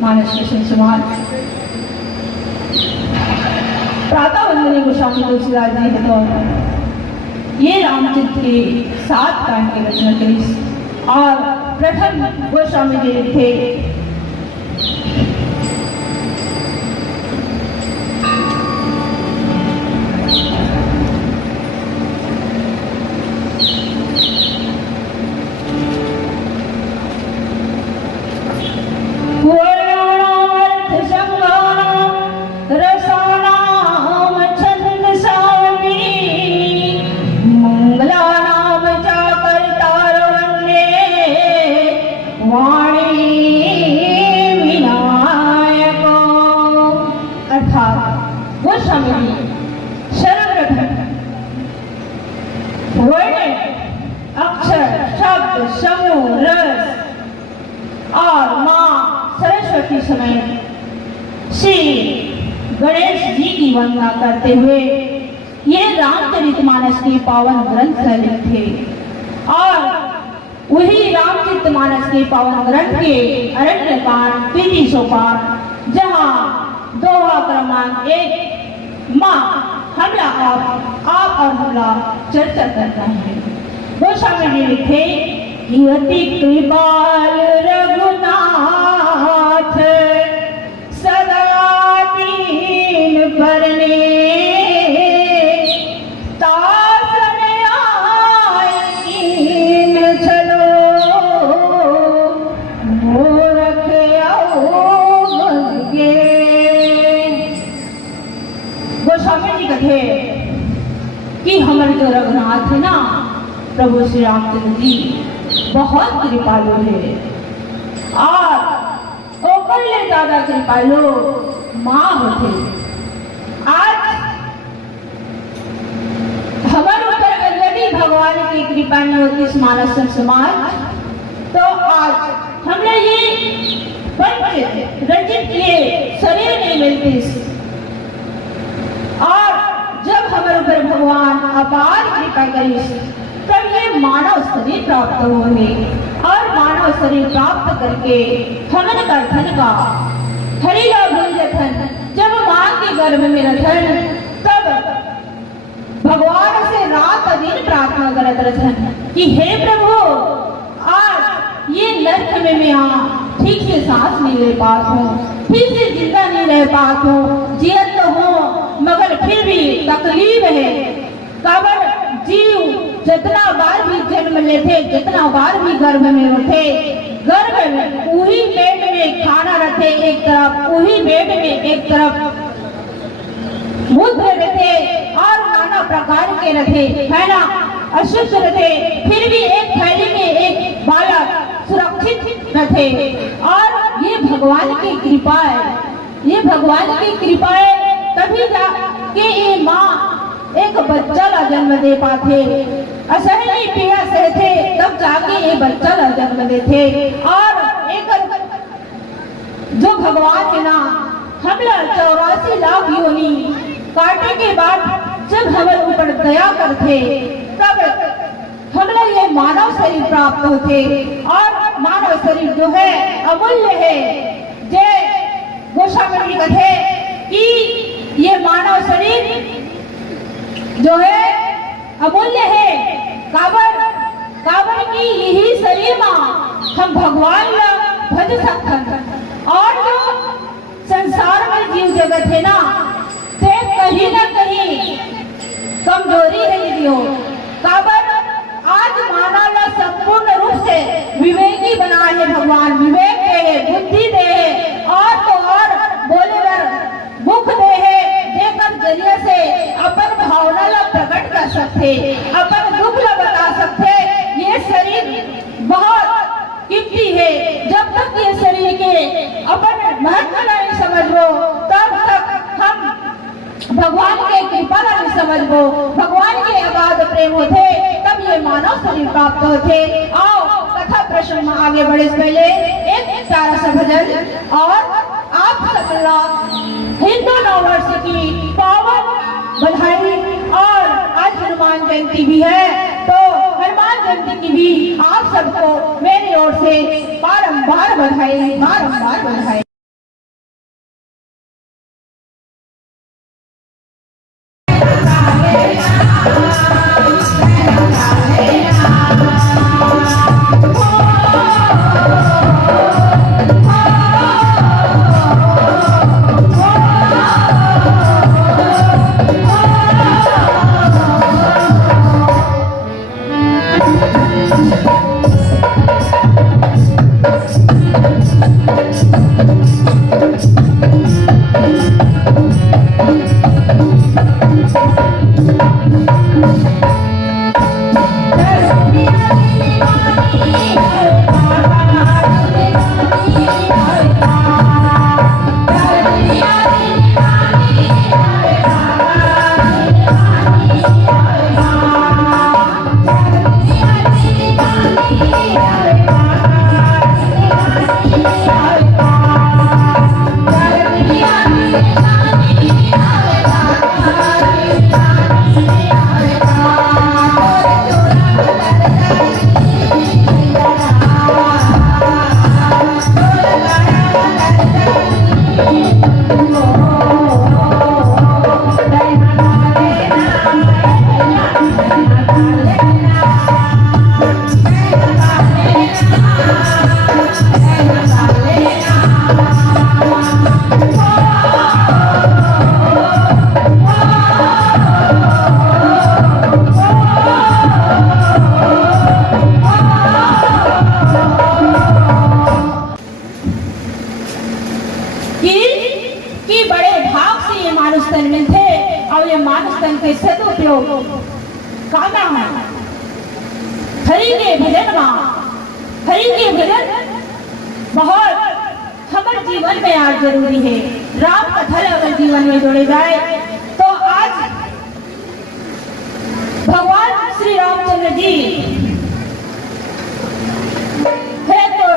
मानस कृष्ण समाज प्रातः वंदनीय गोस्वामी तुलसीदास जी है तो ये रामचरित्र के 7 कांड की रचना करी और प्रथम गोस्वामी जी थे वंदना करते हुए ये रामचरितमानस के पावन ग्रंथ लिखे और वही रामचरितमानस के पावन ग्रंथ के अरण्यकांड 33 सोपान जहाँ दोहा क्रमांक 1 माँ हमला आप और हमला चर्चा करता है। गोस्वामी जी लिखे अति कृपाल रघुनाथ सदा भरने तासन आईन चलो मूर्ख आओगे। गोस्वामी जी कहते कि हमारे जो रघुनाथ है ना प्रभु श्री रामचंद्र जी बहुत कृपालु है और ओकरले ज्यादा कृपालु माँ होते। आज हमारे ऊपर यदि भगवान की कृपा नहीं होती इस मानस समाज तो आज हमने ये पंच रचित किए शरीर नहीं मिलती और जब हमारे ऊपर भगवान अपार कृपा करी तब ये मानव शरीर प्राप्त होंगे और मानव शरीर प्राप्त करके हमन का धन का हरिला भूल जथन जब माँ के गर्भ में रथन तब भगवान से रात दिन प्रार्थना करत रथन कि हे प्रभु आज ये नर्क में मैं ठीक से सांस नहीं ले पाता हूँ, फिर से जिंदा नहीं रह पाता हूँ, जियत तो हूँ मगर फिर भी तकलीफ है। काबर जीव जितना बार भी जन्म लेते जितना बार भी गर्भ में उठे गर्भ में वही पेट में खाना रखे एक तरफ वही पेट में एक तरफ मूत्र रखे और नाना प्रकार के रखे है ना अशुद्ध रखे फिर भी एक थैली में एक बालक सुरक्षित रखे और ये भगवान की कृपा है। ये भगवान की कृपा है तभी जाके ये माँ एक बच्चा ला जन्म दे पाते असहनीय पीड़ा सहते तब जाके ये बच्चा ला जन्म देते और एक जो भगवान के नाम हमला 84 लाख योनि काटने के बाद जब हमारे ऊपर दया करते तब हमला ये मानव शरीर प्राप्त होते और मानव शरीर जो है अमूल्य है। जय गोस्वामी जी कहते कि ये मानव शरीर जो है अमूल्य है। काबर की यही शरीर में हम भगवान ला भज सकते और जो संसार में जीव जगत है ना ते कहीं ना कहीं कमजोरी है यदियो। काबर आज मानव ला संपूर्ण रूप से विवेकी बना है भगवान, विवेक दे है बुद्धि दे है और तो और बोले मुख दे है देकर जरिए से अपन भावना ला प्रकट कर सकते अपन दुख ला बता सकते। ये शरीर बहुत कीमती है। जब तक ये शरीर के अपन महत्व नहीं समझ लो तब तक हम भगवान के कृपा नहीं समझ लो भगवान के अगाध प्रेम होते तब ये मानव शरीर प्राप्त होते। आओ कथा प्रश्न में आगे बढ़े से पहले एक प्यारा सा भजन और आप सबला हिंदू नववर्ष की पावन बधाई और आज हनुमान जयंती भी है तो हनुमान हनुमान जयंती की भी आप सबको मेरी ओर से बारंबार बधाई, बारंबार बधाई। कि बड़े भाग से ये मानुष तन में थे और ये मानुष तन के सदुपयोग कामना है। हरि के भजन हरि के भजन बहुत हमारे जीवन में आज जरूरी है। राम कथा अगर जीवन में जोड़े जाए तो आज भगवान श्री रामचंद्र जी है तो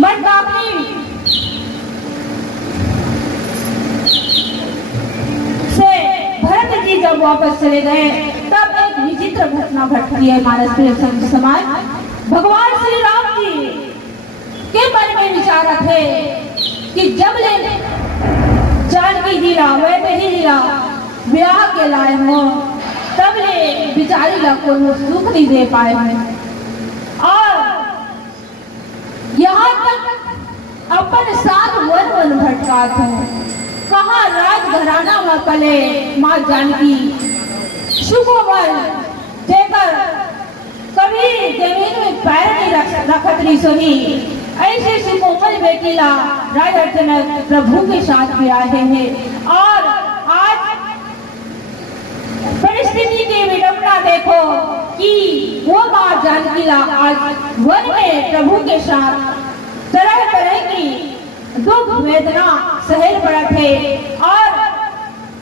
मंदाकिनी से भरत जी जब वापस चले गए तब एक विचित्र घटना घटती है मानस प्रिय समाज। भगवान श्री राम जी के मन में विचार थे कि जब ले जानकी जी ला वैसे ही ला ब्याह के लाए हो तब ले बिचारी ला को सुख नहीं दे पाए हैं और यहाँ तक अपन साथ वन वन भटका थे। कहाँ राजघराना में पले माँ जानकी सुकोमल देकर कभी जमीन में पैर नहीं रखत रही सोही। ऐसे सुकोमल बेटीला राजा जनक प्रभु के साथ विराजे हैं और आज परिस्थिति की विडंबना देखो कि वो माँ जानकी ला आज वन में प्रभु के साथ तरह तरह की दुख वेदना सहल पड़ा थे और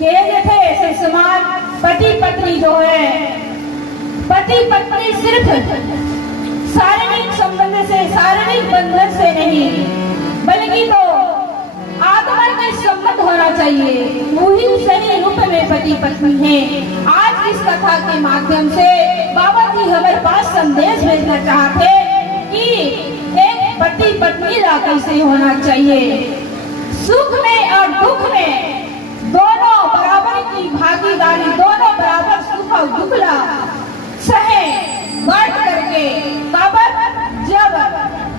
कह थे ऐसे समान पति पत्नी जो है पति पत्नी सिर्फ शारीरिक संबंध से शारीरिक बंधन से नहीं बल्कि तो आत्मा के संबंध होना चाहिए। वही सही रूप में पति पत्नी है। आज इस कथा के माध्यम से बाबा जी हमारे पास संदेश भेजना चाहते कि एक पति पत्नी ला कैसे होना चाहिए। सुख में और दुख में दोनों बराबर की भागीदारी, दोनों बराबर सुख और दुख ला सहे बांट करके। जब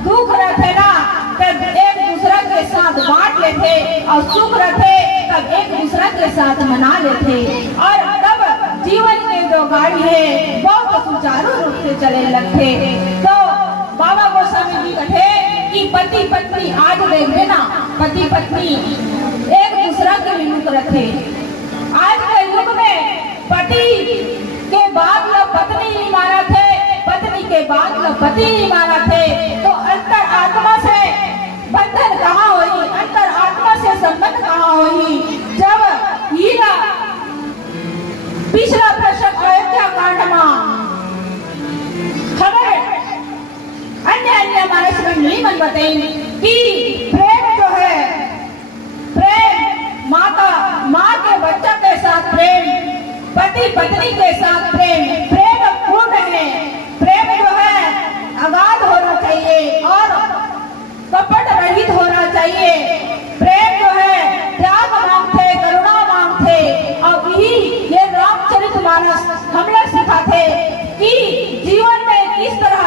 दुख रहते ना तब एक दूसरा के साथ बांट लेते और सुख रहते तब एक दूसरा के साथ मना लेते और तब जीवन के जो गाड़ी है बहुत सुचारू रूप से चले लगते। तो बाबा गोस्वामी जी कहे कि पति पत्नी आज देखे ना पति पत्नी एक दूसरा के विमुख रखे। आज के युग में पति के बाद लोग पत्नी नहीं माना थे, पत्नी के बाद लोग पति नहीं माना थे। तो अंतर आत्मा से बंधन कहाँ हुई, अंतर आत्मा से संबंध कहाँ हुई। जब हीरा पिछला प्रसंग अयोध्या कांड में खबर अन्य मानस में नहीं मन बताई कि प्रेम जो है प्रेम माँ के बच्चा के साथ प्रेम पति पत्नी के साथ प्रेम प्रेम पूर्ण है। प्रेम जो है अगाध होना चाहिए और कपट रहित होना चाहिए। प्रेम जो है त्याग मांगते, करुणा मांगते और यही ये रामचरितमानस हमने सिखाते कि जीवन में किस तरह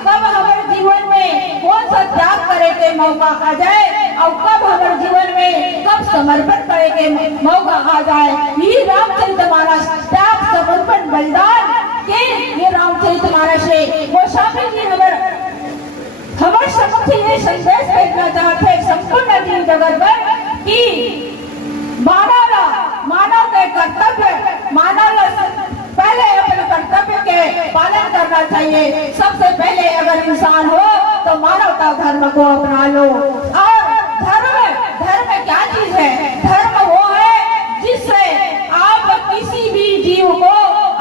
कब हमारे जीवन में कौन सा त्याग करे के मौका आ जाए और कब हमारे जीवन में कब समर्पण करे के मौका आ जाए। यही रामचरितमानस त्याग समर्पण बलिदान के ये रामचरितमानस है। गोस्वामी जी हमारे समक्ष ये संदेश भेजना चाहते संपूर्ण जीव जगत में कि मानव के कर्तव्य पहले अपने कर्तव्य के पालन करना चाहिए। सबसे पहले अगर इंसान हो तो मानवता धर्म को अपना लो। और धर्म क्या चीज है? धर्म वो है जिससे आप किसी भी जीव को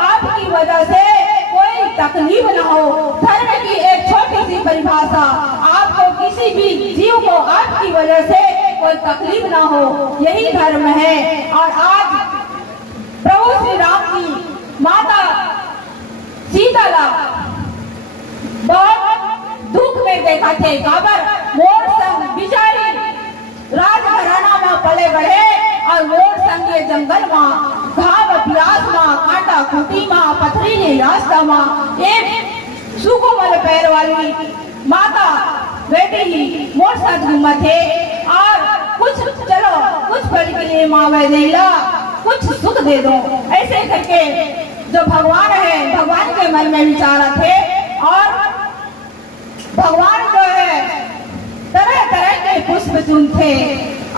आपकी वजह से कोई तकलीफ न हो। धर्म की एक छोटी सी परिभाषा, आपको किसी भी जीव को आपकी वजह से कोई तकलीफ ना हो, यही धर्म है। और आज प्रभु श्री राम की माता सीता बहुत दुख में देखा थे। काबर मोर संग बिचारी राजघराना में पले बढ़े और मोर संग ये जंगल में घाव प्यास में कांटा खूटी में पथरीली रास्ता में एक सुकोमल पैर वाली माता बेटी मोर साथ घूमत है। और कुछ पल के लिए मावे देला, कुछ सुख दे दो, ऐसे करके जो भगवान है भगवान के मन में विचार थे। और भगवान जो है तरह तरह के पुष्प चुनते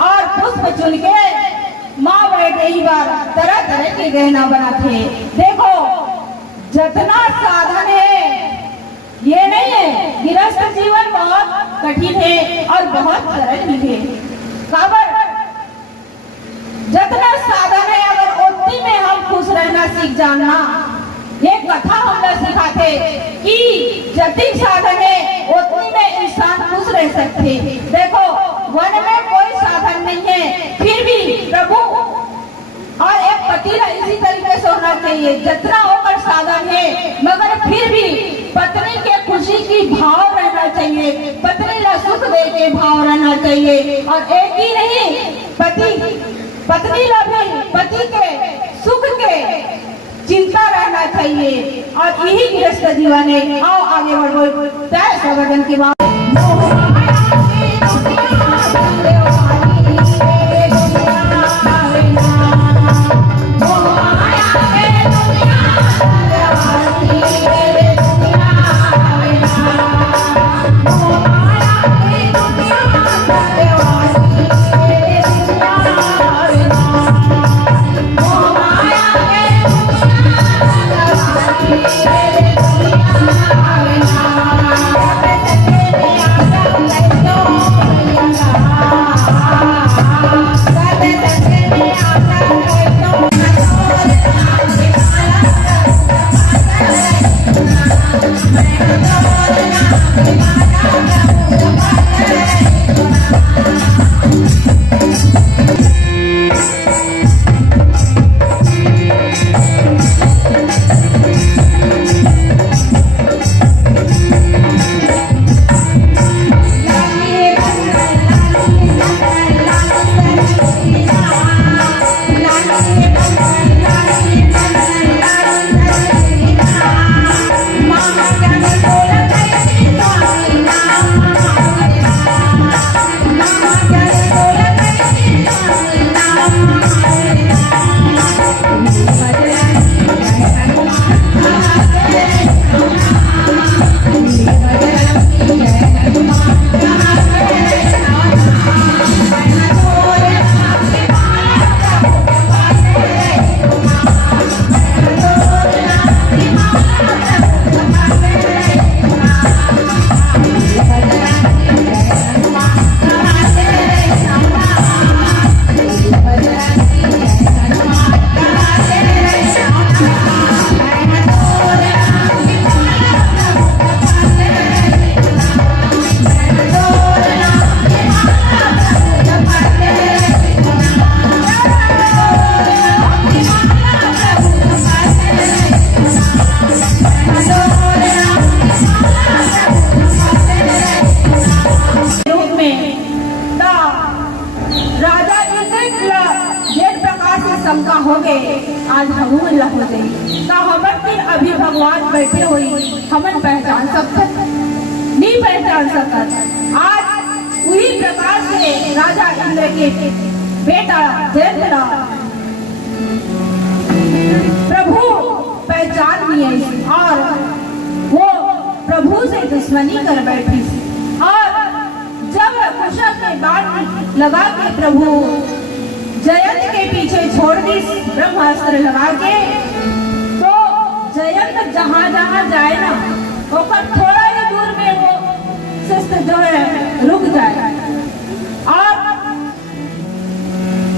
और पुष्प चुन के माँ बैठे ही बार तरह तरह के गहना बनाते। देखो जितना साधन है ये नहीं है, गृहस्थ जीवन बहुत कठिन है और बहुत सरल भी है। काबर जितना साधन है अगर उतनी में हम खुश रहना सीख जाना। ये कथा हमने सिखाते कि जतिक साधन है उतनी में इंसान खुश रह सकते। देखो वन में कोई साधन नहीं है फिर भी प्रभु और एक पति इसी तरीके से होना चाहिए। जितना होकर साधन है मगर फिर भी पत्नी के खुशी की भाव रहना चाहिए, पत्नी ला सुख दे के भाव रहना चाहिए। और एक ही नहीं पत्नी ला भी पति के सुख के चिंता रहना चाहिए। और यही गृहस्थ जीवन है। आओ आगे बढ़ो प्यार संवर्धन की बात। Thank you. कहोगे आज हम मिला हो गई का हमर के अभी भगवान बैठे हुई हमन पहचान सकते नहीं पहचान सकत। आज उसी प्रकार से राजा इंद्र के बेटा जयेंद्र प्रभु पहचान लिए और वो प्रभु से दुश्मनी कर बैठी और जब कुशल के बाण लगा के प्रभु जयंत के पीछे छोड़ दी ब्रह्मास्त्र लगा के, तो जयंत जहां जहां जाए ना होकर थोड़ा ही दूर में वो शस्त्र जो है रुक जाए और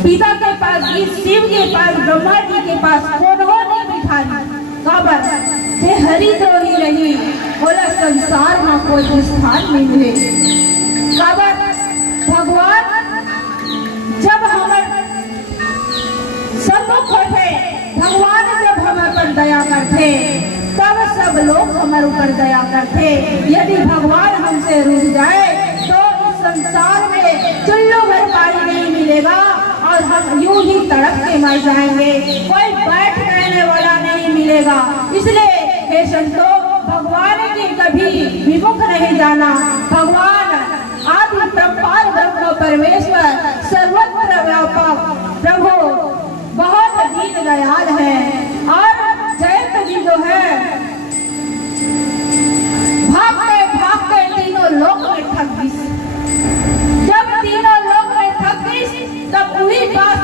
पिता के पास शिव के पास ब्रह्मा जी के पास कोन्हो नहीं बिठाई काबर से हरि द्रोही नहीं बोला संसार में कोई स्थान नहीं मिले काबर भगवान जब हमारे सम्मुख होते भगवान जब हमारे पर दया करते तब सब लोग हमारे ऊपर दया करते। यदि भगवान हमसे रूठ जाए तो इस संसार में चुल्लू भर पानी नहीं मिलेगा और हम यूं ही तड़प के मर जाएंगे, कोई बैठ रहने वाला नहीं मिलेगा। इसलिए हे संतो भगवान की कभी विमुख नहीं जाना। भगवान आदि परंपार ब्रह्म परमेश्वर सर्वत्र व्यापक प्रभु बहुत दीन दयाल है। और जयंत जी जो है भागते भागते तीनों लोक में थक गई। जब तीनों लोक में थक गई तब वही बात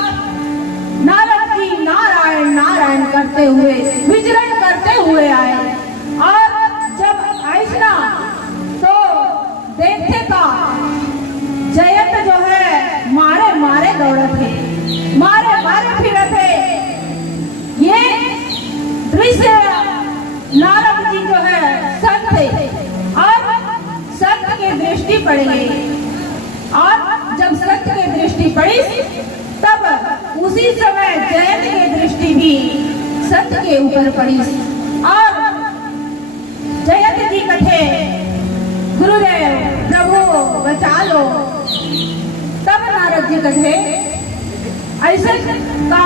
नारद जी नारायण नारायण करते हुए विचरण करते हुए आए और जब ऐसा तो देखते का जयंत जो है मारे मारे दौड़े थे, मारे मारे फिरे थे। ये दृश्य नारद जी जो है संत थे और संत की दृष्टि पड़ गई और जब संत की दृष्टि पड़ी तब उसी समय जयंत की दृष्टि भी संत के ऊपर पड़ी और जयंत जी कथे गुरुदेव प्रभु बचा लो। तब नारद जी कहे ऐसे का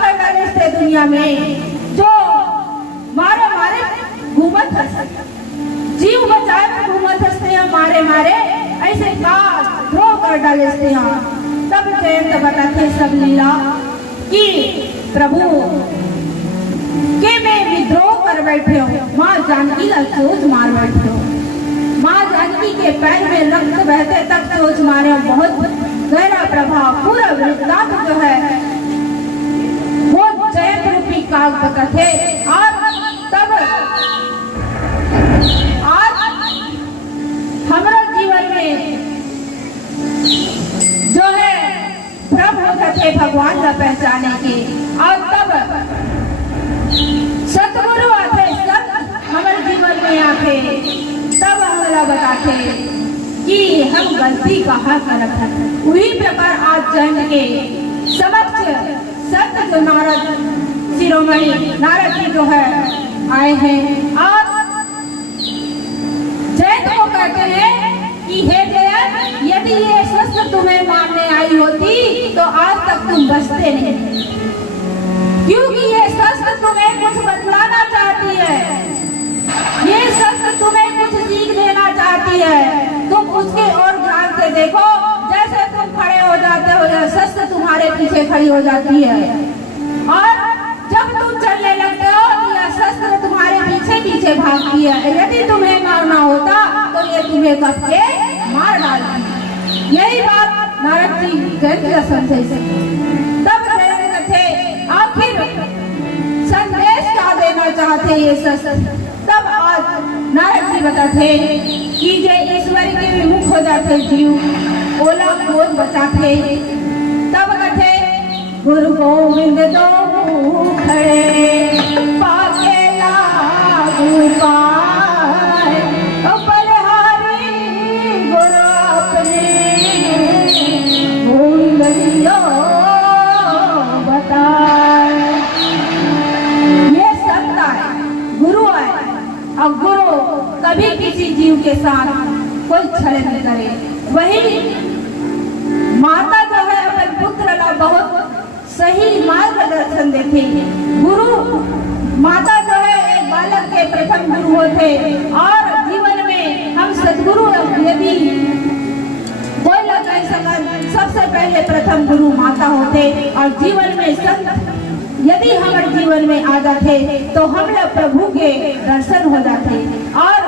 करना रिश्ते दुनिया में जो मारे मारे घूमत हंसते जीव बचाए घूमत हंसते हैं मारे मारे ऐसे का द्रोह कर डाले हैं। तब जयंत बताते सब लीला कि प्रभु के मैं विद्रोह कर बैठे हो, माँ जानकी का सोच मार बैठे हो, माँ जानकी के पैर में रक्त बहते तक सोच मारे। बहुत गहरा प्रभाव पूरा वृत्तांत जो है वो जयंत रूपी काग बताते। और तब आज हमारा जीवन में जो है भ्रम हो जाते भगवान का पहचाने के और तब सतगुरु आते संत हमारे जीवन में आते तब हमारा बताते कि हम गलती कहाँ करत है। वही प्रकार आज जयंत के समक्ष संत जो नारद शिरोमणि नारद जी जो है आए हैं और जयंत को कहते हैं कि हे जयंत यदि ये शस्त्र तुम्हें मारने आई होती तो आज तक तुम बचते नहीं, क्योंकि ये शस्त्र तुम्हें कुछ बतलाना चाहती है, ये शस्त्र तुम्हें कुछ सीख देना चाहती है। तुम उसके और ध्यान से देखो, जैसे तुम खड़े हो जाते हो शस्त्र तुम्हारे पीछे खड़ी हो जाती है और जब तुम चलने लगते हो तो यह शस्त्र तुम्हारे पीछे पीछे भागती है। यदि तुम्हें मारना होता तो ये तुम्हें कब के मार डालती। यही बात नारद जी जयंत का संदेश। तब जयंत थे आखिर संदेश क्या देना चाहते ये शस्त्र। तब आज नारद जी बताते कि जय ईश्वर के विमुख हो जाते जीव ओला खोज बचाते। तब कथे गुरु गोविंद दो खड़े पाके लागू पाए तो बलिहारी गुरु अपने गोविंद दियो बताए। ये संत आए गुरु आए और गुरु कभी किसी जीव के साथ कोई छल नहीं करे। वही माता जो है अपने पुत्र ला बहुत सही मार्गदर्शन देते। गुरु माता जो है एक बालक के प्रथम गुरु होते और जीवन में हम सदगुरु यदि कोई लग नहीं सका, सबसे पहले प्रथम गुरु माता होते और जीवन में संत यदि हमारे जीवन में आ जाते तो हम लोग प्रभु के दर्शन हो जाते। और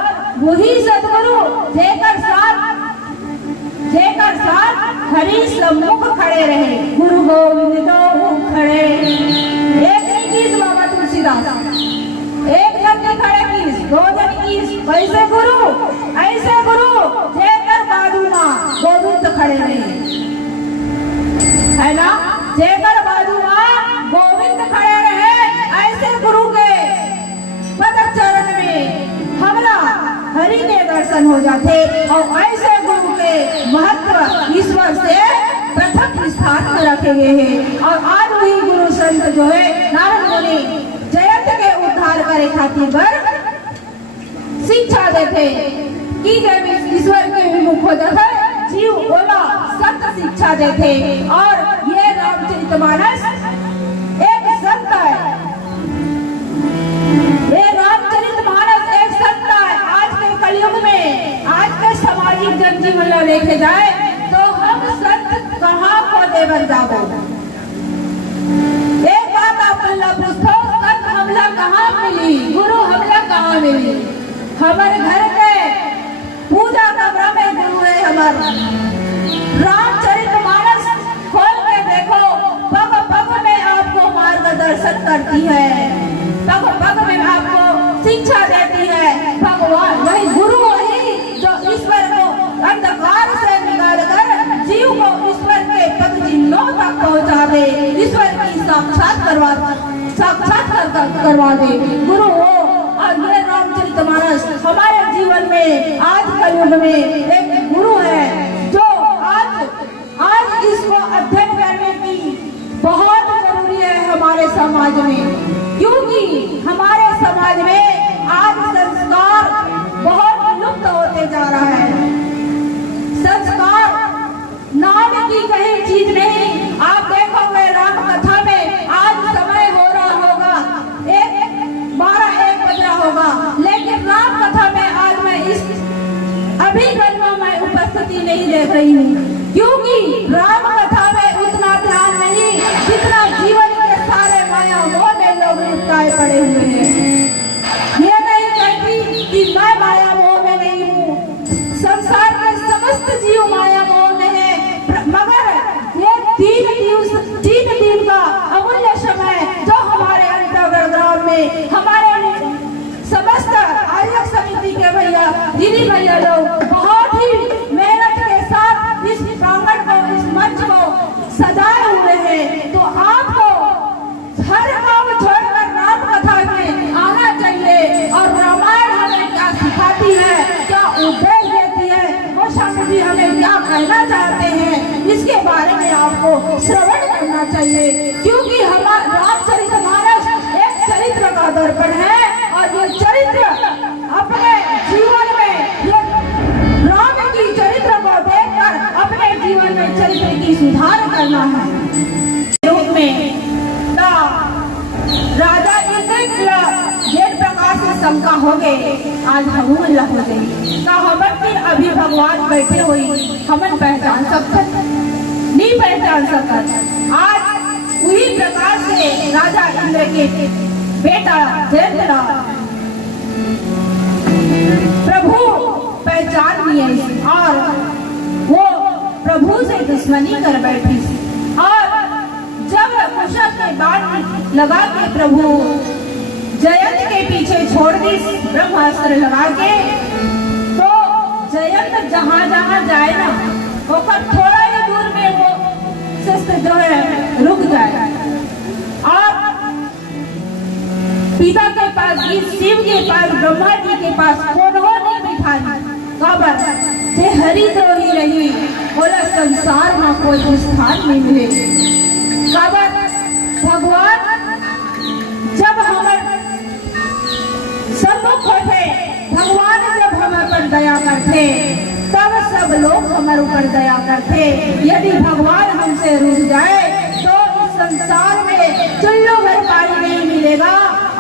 वही सदगुरु जेकर साथ हरि सम्मुख खड़े रहे, गुरु गोविंद दो खड़े। एक नहीं किस बाबा तुलसीदास, एक जन के खड़े किस, दो जन किस, कैसे गुरु, ऐसे गुरु जेकर बाजू माँ गोविंद खड़े रहे, है ना, जेकर बाजू माँ गोविंद खड़े रहे, ऐसे गुरु के पद चरण में हमरा हरि के दर्शन हो जाते और ऐसे गुरु के महत्व ईश्वर से प्रथम स्थान में रखे गए हैं। और आज वही गुरु संत जो है नारद मुनि जगत के उद्धार करे खातिर पर शिक्षा देते कि जब ईश्वर के विमुख हो जाते जीव बोला संत शिक्षा देते। और ये रामचरितमानस एक संत है, ये रामचरितमानस एक संत है। आज के कलयुग में, आज के सामाजिक जनजीवन में देखे जाए तो हम संत कहाँ को देवर जाबो। एक बात आप पूछो, संत हमला कहाँ मिली, गुरु हमला कहाँ मिली। हमारे घर के पूजा कमरा में गुरु है हमारा। रामचरितमानस खोल के देखो, पग पग में आपको मार्गदर्शन करती है, पग पग में आपको शिक्षा देती है। भगवान वही गुरु वही जो ईश्वर को अंधकार से निकालकर जीव को ईश्वर के पद चिन्हों तक पहुँचा दे, ईश्वर की साक्षात करवा दे गुरु वो। और ये रामचरितमानस हमारे जीवन में आज कलयुग में एक गुरु है जो आज इसको अध्ययन करने की बहुत जरूरी है हमारे समाज में, क्योंकि हमारे समाज में आज संस्कार बहुत लुप्त होते जा रहा है। संस्कार नाम की कहीं चीज नहीं। आप देखोगे राम कथा में आज समय हो रहा होगा 12-1 बज रहा होगा, लेकिन राम कथा में आज मैं इस अभी गलवा में उपस्थिति नहीं देख रही हूँ, क्योंकि राम कथा में उतना ध्यान नहीं जितना जीवन के सारे माया मोह में लोग लिपटाए पड़े हुए हैं। ये नहीं कहती कि मैं माया मोह में नहीं हूँ, संसार के समस्त जीव माया मोह में है, मगर ये 3 दिन का अमूल्य समय जो हमारे अंतर्गत ग्राम में हमारे समस्त आयोजक समिति के भैया दीदी भैया लोग बहुत ही मेहनत के साथ इस प्रांगण को, इस मंच को सजाए हुए हैं। तो आपको हर काम छोड़कर राम कथा में आना चाहिए। और रामायण हमें क्या सिखाती है, क्या उपदेश देती है, वो स्वामी जी हमें क्या कहना चाहते हैं, इसके बारे में आपको श्रवण करना चाहिए। क्योंकि हमारा रामचरितमानस एक चरित्र का दर्पण है और ये चरित्र अपने जीवन में राम की चरित्र को देखकर अपने जीवन में चरित्र की सुधार करना है। रूप में राजा जेठ प्रकार से शंका हो गए, आज हम हो गई का हमन फिर अभी भगवान बैठे हुई हमन पहचान सकते नहीं पहचान सकत। आज उसी प्रकार से राजा इंद्र के बेटा जयद्रथ प्रभु पहचान लिए और वो प्रभु से दुश्मनी कर बैठी। और जब कुशल के बाण लगा के प्रभु जयंत के पीछे छोड़ दी ब्रह्मास्त्र लगा के, तो जयंत जहाँ जहाँ जाए ना होकर थोड़ा ही दूर में वो शस्त्र जो है रुक जाए। और पिता के पास, शिव के पास, ब्रह्मा जी के पास उन्होंने बिठाई खबर से हरिद्रोही रही, बोला संसार में कोई स्थान नहीं मिले। खबर भगवान जब हमारे सम्मुख होते, भगवान जब हमारे पर दया करते तब सब लोग हमारे ऊपर दया करते। यदि भगवान हमसे रूठ जाए तो इस संसार में चुल्लू भर पानी नहीं मिलेगा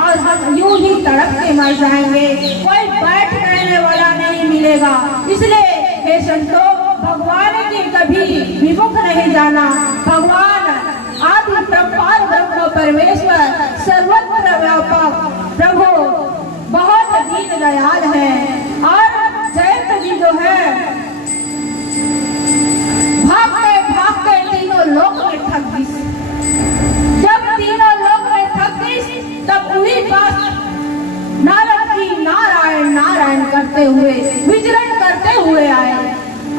और हम यूं ही तड़प के मर जाएंगे, कोई बैठ रहने वाला नहीं मिलेगा। इसलिए हे संतों, भगवान की कभी विमुख नहीं जाना। भगवान आदि परंपार ब्रह्म परमेश्वर सर्वत्र व्यापक प्रभु बहुत दीन दयाल है। और जयंत जी जो है भागते भागते तीनों लोक में थक गई। जब तीनों लोक में थक गई तब पूरी बात नारद जी नारायण नारायण करते हुए विचरण करते हुए आए।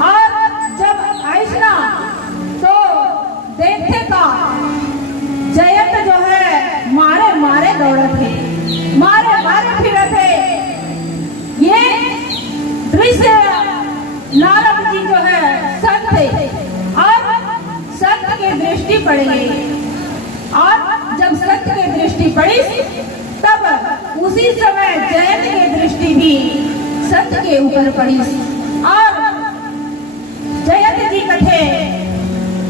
और जब ऐसा तो देखते का जयंत जो है मारे मारे दौड़े थे, मारे मारे फिरे थे। ये दृश्य नारद जी जो है संत थे और संत की दृष्टि पड़ गई। और जब संत की दृष्टि पड़ी तब उसी समय जयंत की दृष्टि भी संत के ऊपर पड़ी। और जयंत जी कथे,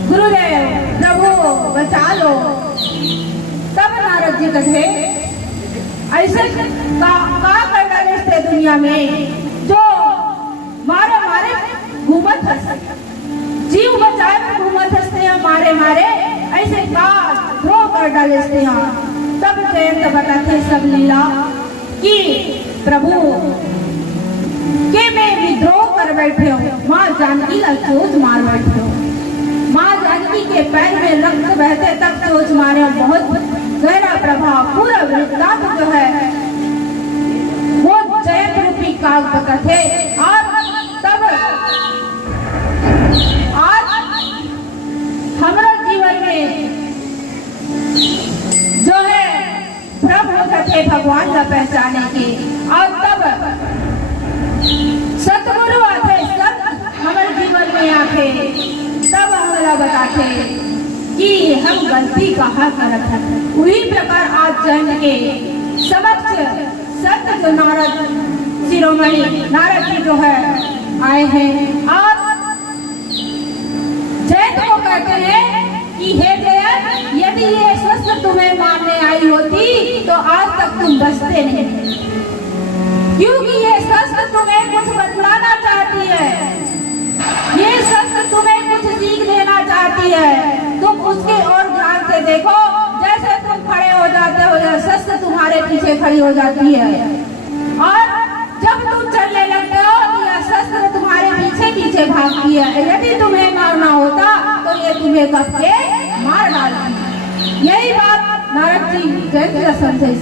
गुरुदेव प्रभु बचा लो। तब नारद जी कथे, ऐसे का करना रिश्ते दुनिया में जो मारे मारे घूमत हंसते, जीव बचाए घूमत हंसते हैं, मारे मारे ऐसे का द्रोह कर डालते हैं। तब जयंत बताते सब लीला कि प्रभु के मैं विद्रोह कर बैठे हो, माँ जानकी का चोच मार बैठे हो। माँ जानकी के पैर में रक्त बहते तक चोच मारे। बहुत गहरा प्रभाव पूरा वृत्तांत जो है वो जयंत रूपी काग बताते। और तब आज हमारा जीवन में जो है भ्रम हो जाते भगवान का पहचाने के। और तब सतगुरु आते, संत हमारे जीवन में आते, तब हमारा बताते कि हम गलती कहाँ करत है। उसी प्रकार आज जैन के समक्ष संत जो नारद शिरोमणि नारद जी जो है आए हैं। और जैन को कहते हैं कि हे जयन, यदि ये शस्त्र तुम्हें मारने आई होती तो आज तक तुम बचते नहीं, क्योंकि ये शस्त्र तुम्हें कुछ बतलाना चाहती है, ये शस्त्र तुम्हें कुछ सीख देना चाहती है। तुम उसके और ध्यान से देखो, जैसे तुम खड़े हो जाते हो यह शस्त्र तुम्हारे पीछे खड़ी हो जाती है। और जब तुम चलने लगते हो तो यह शस्त्र तुम्हारे पीछे पीछे भागती है। यदि तुम्हें मारना होता तो ये तुम्हें कब के मार डालती। यही बात नारद जी जयंत का संदेश।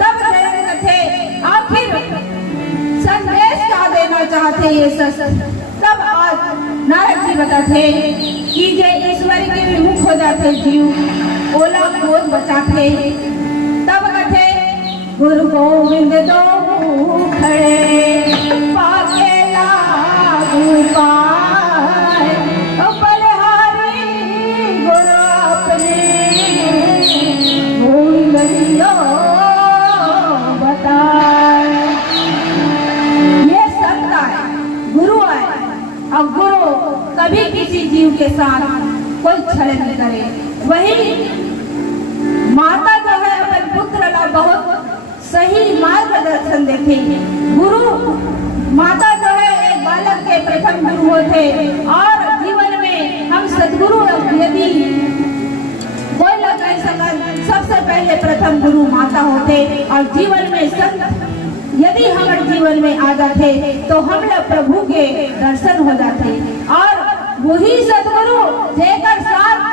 तब जयंत थे आखिर संदेश क्या देना चाहते ये शस्त्र। तब आज नारद जी बताते कि जे ईश्वर के विमुख हो जाते जीव ओला गोद बचाते। तब कहते गुरु गोविंद दो खड़े पाके लागू पाए, बलिहारी गुरु अपने गोविंद दियो बताए। ये संत आए, गुरु आए, और गुरु कभी किसी जीव के साथ कोई छल नहीं करे। वही माता जो है अपन पुत्र का बहुत सही मार्गदर्शन देते। गुरु माता जो है एक बालक के प्रथम गुरु होते। और जीवन में हम सदगुरु यदि कोई लगा सबसे पहले प्रथम गुरु माता होते। और जीवन में संत यदि हमारे जीवन में आ जाते तो हम लोग प्रभु के दर्शन हो जाते। और वही सदगुरु जेकर साथ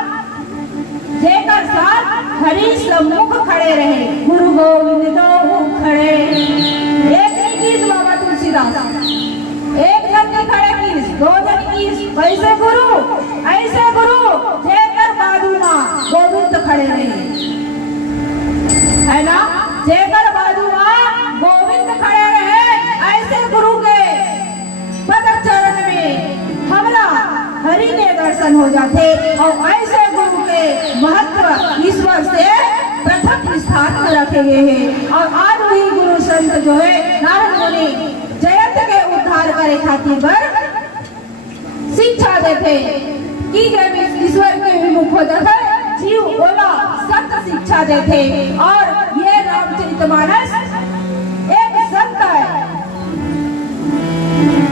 हरि सम्मुख खड़े रहे। गुरु गोविंद दो खड़े, एक नहीं किस बाबा तुलसीदास, एक जन नहीं खड़े किस, दो जन किस। वैसे गुरु ऐसे गुरु जेकर बाजू माँ गोविंद खड़े रहे, है ना। जेकर बाजू माँ गोविंद खड़े रहे, ऐसे गुरु के पद चरण में हमरा हरि के दर्शन हो जाते। और ऐसे गुरु के महत्व ईश्वर से प्रथम स्थान में रखे गए हैं। और आज वही गुरु संत जो है नारद मुनि जयंत के उद्धार करे खातिर पर शिक्षा देते कि जब ईश्वर के विमुख हो जाते जीव बोला सत्य शिक्षा देते। और ये रामचरितमानस एक सत्य है,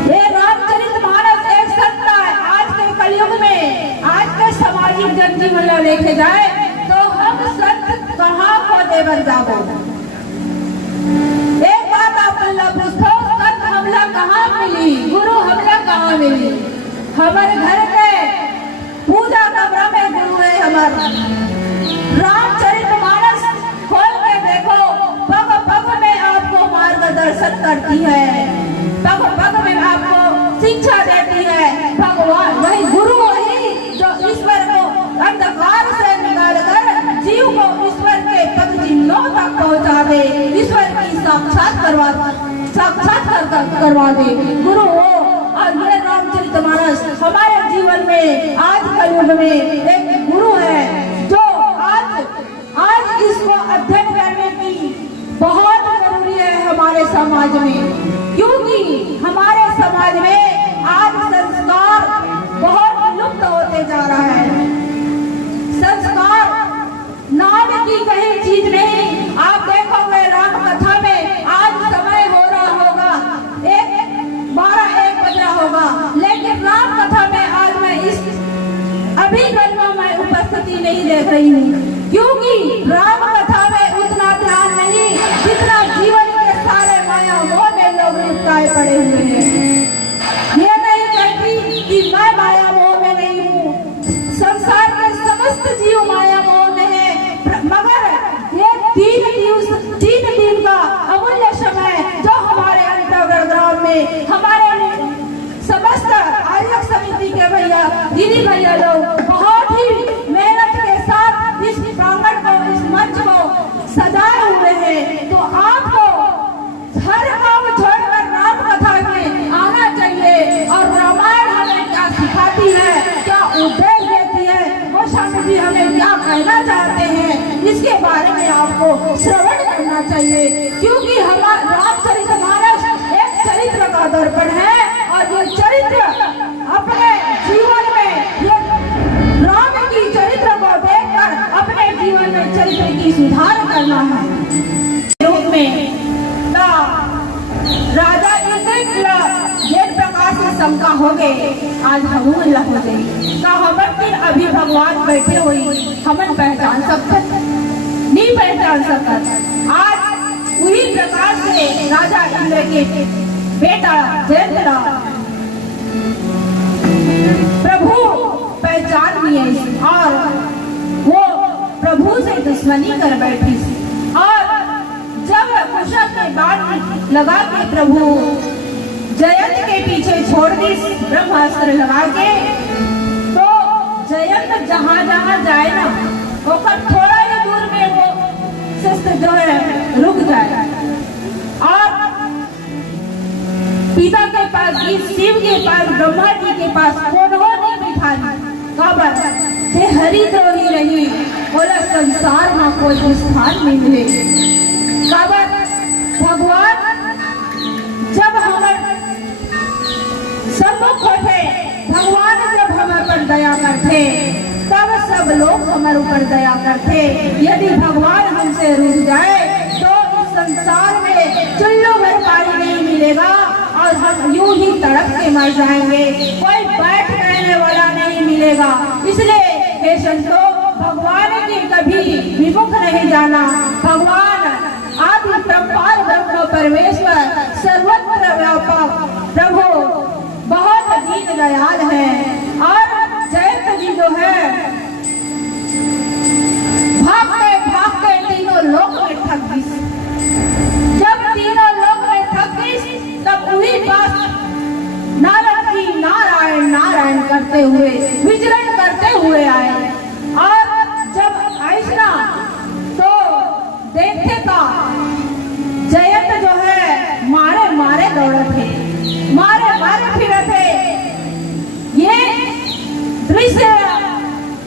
ये रामचरितमानस एक सत्य है। आज के कलयुग में, आज के सामाजिक जनजीवन में देखे जाए तो हम सत्य कहाँ खोदे बन जाओ। एक बात आप पूछो, सत्य हमला कहाँ मिली, गुरु हमला कहाँ मिली? हमारे घर के पूजा कमरा में गुरु है हमारा। रामचरितमानस खोल के देखो, पग पग में आपको मार्गदर्शन करती है, पग पग में आपको शिक्षा देती है। भगवान वही गुरु वही जो ईश्वर को अंधकार से निकालकर जीव को ईश्वर के पद चिन्हों तक पहुँचा दे, ईश्वर की साक्षात्कार करवा दे, गुरु वो। और ये रामचरितमानस हमारे जीवन में आज कलयुग में एक गुरु है, जो आज इसको अध्ययन करने की बहुत जरूरी है हमारे समाज में। क्योंकि हमारे समाज में आज संस्कार बहुत लुप्त होते जा रहा है। संस्कार नाम की कहीं चीज नहीं। आप देखोगे राम कथा में आज समय हो रहा होगा 12-1 बज रहा होगा, लेकिन राम कथा में आज मैं इस अभी गणना में उपस्थिति नहीं देख रही हूँ। क्योंकि राम कथा में उतना ध्यान नहीं जितना जीवन के सारे माया मोह में लोग लिपटाए पड़े हुए हैं। ये नहीं कहती कि मैं माया मोह में नहीं हूँ, संसार के समस्त जीव माया मोह में है। मगर ये 3 दिन का अमूल्य समय जो हमारे अंतर्ग्राम में हमारे समस्त आर्यक समिति के भैया दीदी भैया लोग बहुत ही मेहनत के साथ इस प्रांगण को, इस मंच को सजाए हुए हैं। तो आपको हर काम छोड़कर राम कथा में आना चाहिए। और रामायण हमें क्या सिखाती है, क्या उपदेश देती है, वो स्वामी जी हमें क्या कहना चाहते हैं, इसके बारे में आपको श्रवण करना चाहिए। क्योंकि हमारा रामचरितमानस एक चरित्र का दर्पण है। और ये चरित्र अपने जीवन में, ये राम की चरित्र को देखकर अपने जीवन में चरित्र की सुधार करना है। रूप में राजा जेठ प्रकाश से शंका हो गए, आज हम हो गई का हमर अभी भगवान बैठे हुई हमन पहचान सकते नहीं, पहचान सकते। आज उसी प्रकार से राजा इंद्र के बेटा जयंतरा प्रभु पहचान लिए और वो प्रभु से दुश्मनी कर बैठी। और जब कुशल के बाण लगा के प्रभु जयंत के पीछे छोड़ दी ब्रह्मास्त्र लगा के, तो जयंत जहाँ जहाँ जाए ना होकर थोड़ा ही दूर में वो शस्त्र जो है रुक जाए। और पिता के पास, शिव के पास, ब्रह्मा जी के पास उन्होंने बिठा काबर से हरिद्रोही रही, बोला संसार में कोई स्थान नहीं मिले। काबर भगवान जब हमारे सम्मुख होते, भगवान जब हमारे पर दया करते, तब सब लोग हमारे ऊपर दया करते। यदि भगवान हमसे रुक जाए तो इस संसार में चुल्लू भर पानी नहीं मिलेगा और हम यूं ही तड़प के मर जाएंगे, कोई बैठ रहने वाला नहीं मिलेगा। इसलिए हे संतो, भगवान की कभी विमुख नहीं जाना। भगवान आदि परंपार ब्रह्म परमेश्वर सर्वत्र व्यापक प्रभु बहुत दीन दयाल है। और जयंत जी जो है भागते भागते तीनों लोक में थक गई। जब तीनों लोक में थक गई तब उन्हीं पास नारद जी नारायण नारायण करते हुए विचरण करते हुए आए। और जब ऐसा तो देखते का जयंत जो है मारे मारे दौड़े थे, मारे मारे फिरे थे। ये दृश्य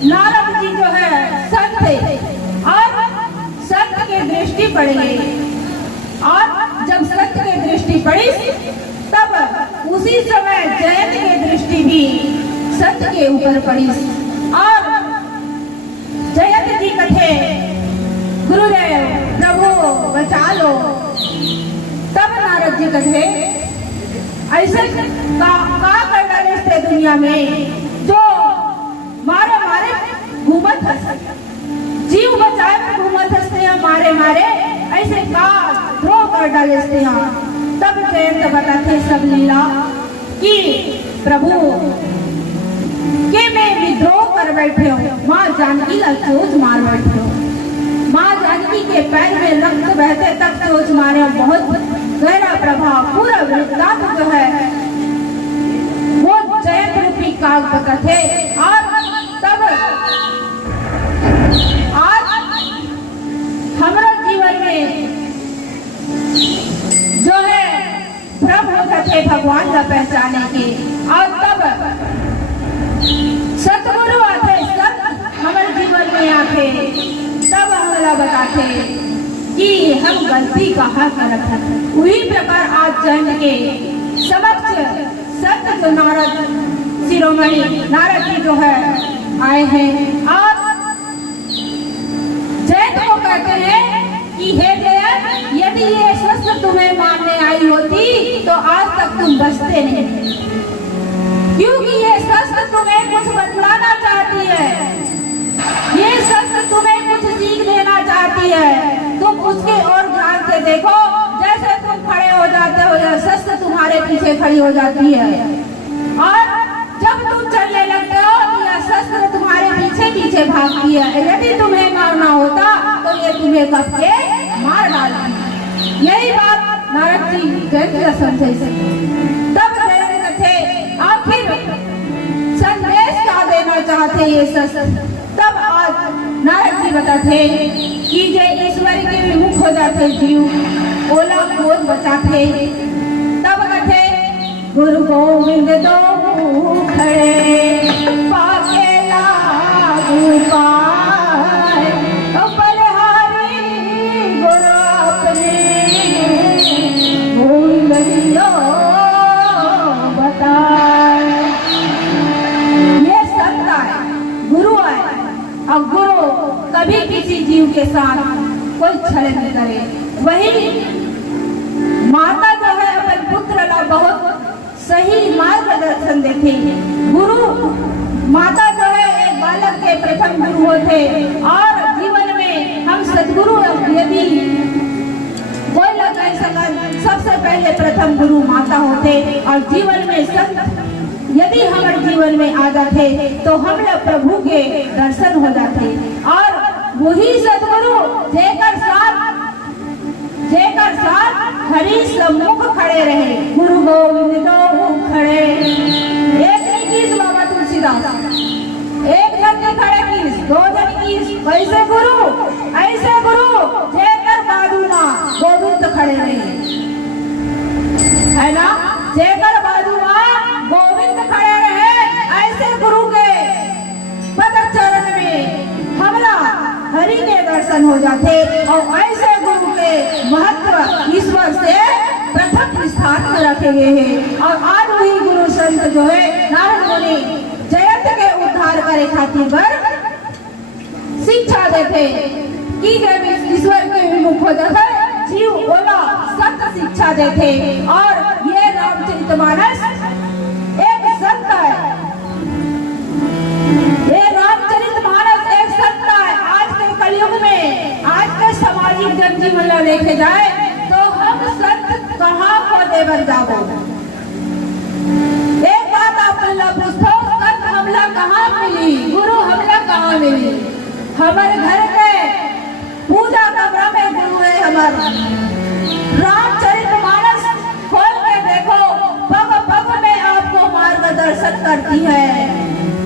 नारद जी जो है संत थे और संत की दृष्टि पड़ गई। और जब संत की दृष्टि पड़ी तब उसी समय जयंत की दृष्टि भी संत के ऊपर पड़ी। और जयंत कथे गुरुदेव प्रभु बचा लो। तब नारद जी कथे ऐसे का कर डाले थे दुनिया में जो मारे मारे घूमत हंस, जीव बचाए में घूमत हंसते हैं, मारे मारे ऐसे का द्रोह कर डाले थे। तब जयंत बताते सब लीला कि प्रभु के मैं विद्रोह कर बैठे हो, माँ जानकी का सोच मार बैठे हो। माँ जानकी के पैर में रक्त बहते तक सोच मारे। बहुत गहरा प्रभाव पूरा वृत्तांत जो है वो जयंत रूपी काग बताते। और तब आज हमारे जीवन में जो है भ्रम होते थे भगवान का पहचाने के, और तब सतगुरु आते, संत हमारे जीवन में आते, तब हमें बताते कि हम गलती कहाँ करत है। वही प्रकार आज जैन के समक्ष संत जो नारद शिरोमणि नारद जी जो है आए हैं, और जैन को कहते हैं कि हे जैन, यदि ये शस्त्र तुम्हें मारने आई होती तो आज तक तुम बचते नहीं, क्योंकि ये शस्त्र तुम्हें कुछ बतलाना चाहती है, ये शस्त्र तुम्हें कुछ सीख देना चाहती है। तुम उसके और ध्यान से देखो, जैसे तुम खड़े हो जाते हो यह शस्त्र तुम्हारे पीछे खड़ी हो जाती है, और जब तुम चलने लगते हो यह शस्त्र तुम्हारे पीछे पीछे भागती है। यदि तुम्हें मारना होता तो ये तुम्हें कब के मार डालती। यही बात नारद जी जैन समझे। तब जैन थे आखिर संदेश क्या देना चाहते ये शस्त्र। तब आज नारद जी बताते कि जय ईश्वर के विमुख हो जाते जीव ओला क्रोध बचाते। तब कहते गुरु गोविंद दो खड़े पाके लागू पाए, बलिहारी गुरु अपने गोविंद बताए। ये संत आए, गुरु आए, और गुरु कभी किसी जीव के साथ कोई छल नहीं करे। वही माता जो है अपन पुत्र ला बहुत सही मार्गदर्शन देते। गुरु माता जो है एक बालक के प्रथम गुरु होते, और जीवन में हम सदगुरु यदि कोई लगा सबसे पहले प्रथम गुरु माता होते, और जीवन में संत यदि हमारे जीवन में आ जाते तो हम लोग प्रभु के दर्शन हो जाते। और वही सदगुरु जेकर साथ हरि सम्मुख खड़े रहे। गुरु गोविंद दो खड़े, एक नहीं किस बाबा तुलसीदास, एक जन नहीं खड़े किस, दो जन किस। कैसे गुरु? ऐसे गुरु जेकर बाजू ना गोविंद खड़े रहे, है ना, जेकर बाजू में गोविंद खड़े रहे। ऐसे गुरु के पद चरण में हमला हरि के दर्शन हो जाते, और ऐसे गुरु के महत्व ईश्वर से प्रथम स्थान में रखे गए हैं। और आज वही गुरु संत जो है नारद मुनि जयंत के उद्धार करे खातिर शिक्षा देते कि जब ईश्वर के विमुख हो जाते जीव बोला सत्य शिक्षा देते। और ये रामचरितमानस एक संत है, ये रामचरितमानस एक संत है। आज के कलयुग में, आज के सामाजिक जनजीवन में देखे जाए तो हम संत कहाँ को देवर जाओ। एक बात आप पूछो, संत हमला कहाँ मिली, गुरु हमला कहाँ मिली? हमारे घर के पूजा कमरा में गुरु है हमारा। रामचरितमानस खोल के देखो, पग पग में आपको मार्गदर्शन करती है,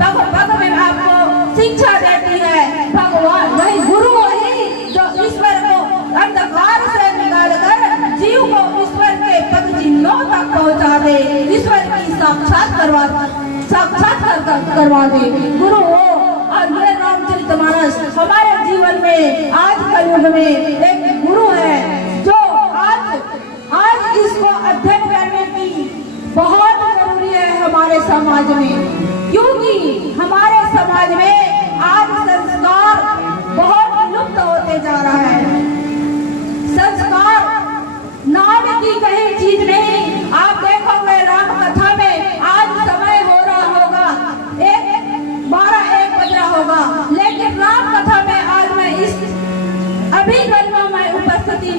पग पग में आपको शिक्षा देती है। भगवान वही गुरु, वही जो ईश्वर को अंधकार से निकालकर जीव को ईश्वर के पद चिन्हों तक पहुंचा दे, ईश्वर की साक्षात्कार करवा दे, गुरु हो। और ये रामचरितमानस हमारे जीवन में आज कलयुग में एक गुरु है, जो आज इसको अध्ययन करने की बहुत जरूरी है हमारे समाज में, क्योंकि हमारे समाज में आज संस्कार बहुत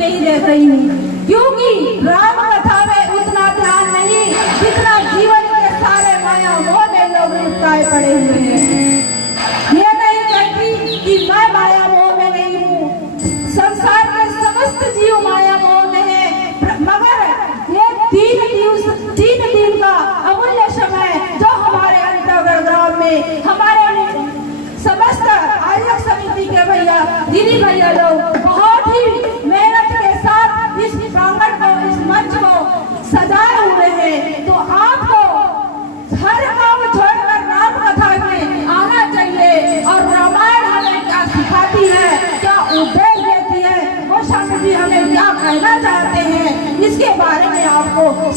नहीं देख रही हूँ, क्योंकि राम कथा में उतना ध्यान नहीं जितना जीवन के सारे माया मोह में लोग लिपटाए पड़े हुए हैं। ये नहीं कहती कि मैं माया मोह में नहीं हूँ, संसार के समस्त जीव माया मोह में है, मगर ये 3 दिन का अमूल्य समय जो हमारे अंतर्गत ग्राम में हमारे समस्त आयोजक समिति के भैया दीदी भैया लोग बहुत ही मेहनत के साथ इस प्रांगण को, इस मंच को सजाए हुए हैं। तो आपको हर काम छोड़कर राम कथा में आना चाहिए। और रामायण हमें क्या सिखाती है, क्या उपदेश देती है, वो स्वामी जी हमें क्या कहना चाहते हैं, इसके बारे में आपको